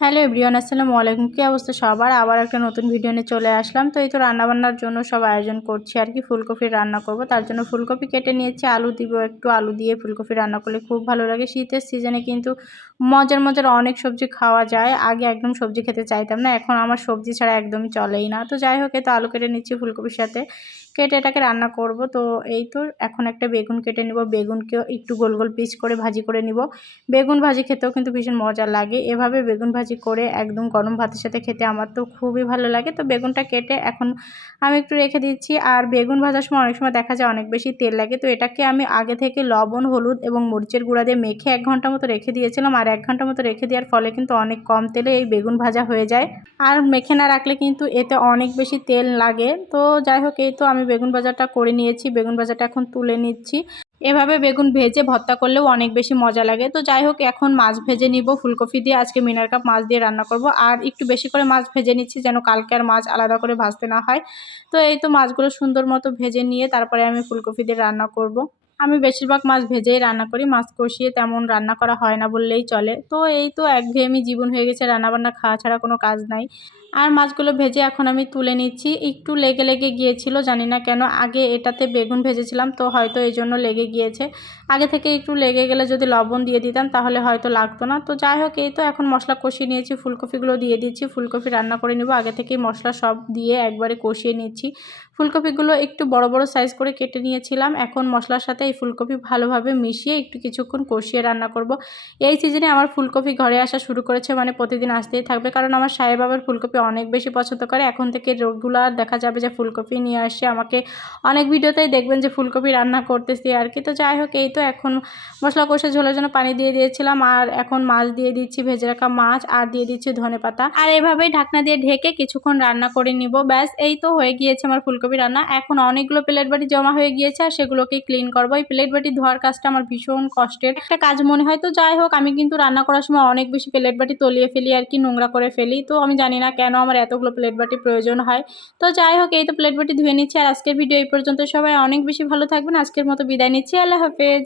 Hello everyone, আসসালামু আলাইকুম। কী অবস্থা সবার? আবার একটা নতুন ভিডিও নিয়ে চলে আসলাম। তো এই তো রান্নাবান্নার জন্য সব আয়োজন করছি আর কি। ফুলকপির রান্না করব, তার জন্য ফুলকপি কেটে নিয়েছি। আলু দিব, একটু আলু দিয়ে ফুলকপি রান্না করলে খুব ভালো লাগে। শীতের সিজনে কিন্তু মজার মজার অনেক সবজি খাওয়া যায়। আগে একদম সবজি খেতে চাইতাম না, এখন আমার সবজি ছাড়া একদমই চলেই না। তো যাই হোক, এই তো আলু কেটে নিচ্ছি ফুলকপির সাথে, কেটে এটাকে রান্না করব। তো এই তো এখন একটা বেগুন কেটে নিব, বেগুনকেও একটু গোল গোল পিস করে ভাজি করে নিব। বেগুন ভাজি খেতেও কিন্তু ভীষণ মজা লাগে। এভাবে বেগুন ভাজি করে একদম গরম ভাতের সাথে খেতে আমার তো খুবই ভালো লাগে। তো বেগুনটা কেটে এখন আমি একটু রেখে দিচ্ছি। আর বেগুন ভাজার সময় অনেক সময় দেখা যায় অনেক বেশি তেল লাগে, তো এটাকে আমি আগে থেকে লবণ, হলুদ এবং মরিচের গুঁড়া দিয়ে মেখে 1 ঘন্টা মতো রেখে দিয়েছিলাম। আর 1 ঘন্টা মতো রেখে দেওয়ার ফলে কিন্তু অনেক কম তেলে এই বেগুন ভাজা হয়ে যায়। আর মেখে না রাখলে কিন্তু এতে অনেক বেশি তেল লাগে। তো যাই হোক, এই তো আমি বেগুন ভাজাটা করে নিয়েছি। বেগুন ভাজাটা এখন তুলে নিচ্ছি। এভাবে বেগুন ভেজে ভর্তা করলেও অনেক বেশি মজা লাগে। তো যাই হোক, এখন মাছ ভেজে নিব ফুলকপি দিয়ে। আজকে মিনার কাপ মাছ দিয়ে রান্না করব। আর একটু বেশি করে মাছ ভেজে নিচ্ছি, যেন কালকে আর মাছ আলাদা করে ভাজতে না হয়। তো এই তো মাছগুলো সুন্দর মতো ভেজে নিয়ে তারপরে আমি ফুলকপি দিয়ে রান্না করব। আমি বেশিরভাগ মাছ ভেজেই রান্না করি, মাছ কষিয়ে তেমন রান্না করা হয় না বললেই চলে। তো এই তো একঘেয়েমি জীবন হয়ে গেছে, রান্নাবান্না খাওয়া ছাড়া কোনো কাজ নাই। আর মাছগুলো ভেজে এখন আমি তুলে নিচ্ছি। একটু লেগে লেগে গিয়েছিল, জানি না কেন। আগে এটাতে বেগুন ভেজেছিলাম, তো হয়তো এই জন্য লেগে গিয়েছে। আগে থেকে একটু লেগে গেলে যদি লবণ দিয়ে দিতাম তাহলে হয়তো লাগতো না। তো যাই হোক, এই তো এখন মশলা কষিয়ে নিয়েছি, ফুলকপিগুলো দিয়ে দিচ্ছি। ফুলকপি রান্না করে নেব, আগে থেকেই মশলা সব দিয়ে একবারে কষিয়ে নিচ্ছি। ফুলকপিগুলো একটু বড় বড় সাইজ করে কেটে নিয়েছিলাম। এখন মশলার সাথে এই ফুলকপি ভালোভাবে মিশিয়ে একটু কিছুক্ষণ কষিয়ে রান্না করব। এই সিজনে আমার ফুলকপি ঘরে আসা শুরু করেছে, মানে প্রতিদিন আসতেই থাকবে, কারণ আমার সাহেব আবার ফুলকপি অনেক বেশি পছন্দ করে। এখন থেকে রেগুলার দেখা যাবে যে ফুলকপি নিয়ে আসে আমাকে। অনেক ভিডিওতেই দেখবেন যে ফুলকপি রান্না করতেছি আর কি। তো যাই হোক, এই তো এখন মশলা কষে ঝোলের জন্য পানি দিয়ে দিয়েছিলাম। আর এখন মাছ দিয়ে দিচ্ছি, ভেজে রাখা মাছ, আর দিয়ে দিচ্ছি ধনেপাতা। আর এভাবেই ঢাকনা দিয়ে ঢেকে কিছুক্ষণ রান্না করে নিব। ব্যাস, এই তো হয়ে গিয়েছে আমার ফুলকপি রান্না। এখন অনেকগুলো প্লেট বাটি জমা হয়ে গিয়েছে, আর সেগুলোকে ক্লিন করবো। এই প্লেট বাটি ধোয়ার কাজটা আমার ভীষণ কষ্টের একটা কাজ মনে হয়। তো যাই হোক, আমি কিন্তু রান্না করার সময় অনেক বেশি প্লেট বাটি তলিয়ে ফেলি আর কি, নোংরা করে ফেলি। তো আমি জানি না কেন আমার এতগুলো প্লেট বাটি প্রয়োজন হয়। তো যাই হোক, এই তো প্লেট বাটি ধুয়ে নিচ্ছি। আর আজকের ভিডিও এই পর্যন্ত। সবাই অনেক বেশি ভালো থাকবেন। আজকের মতো বিদায় নিচ্ছি। আল্লাহ হাফেজ।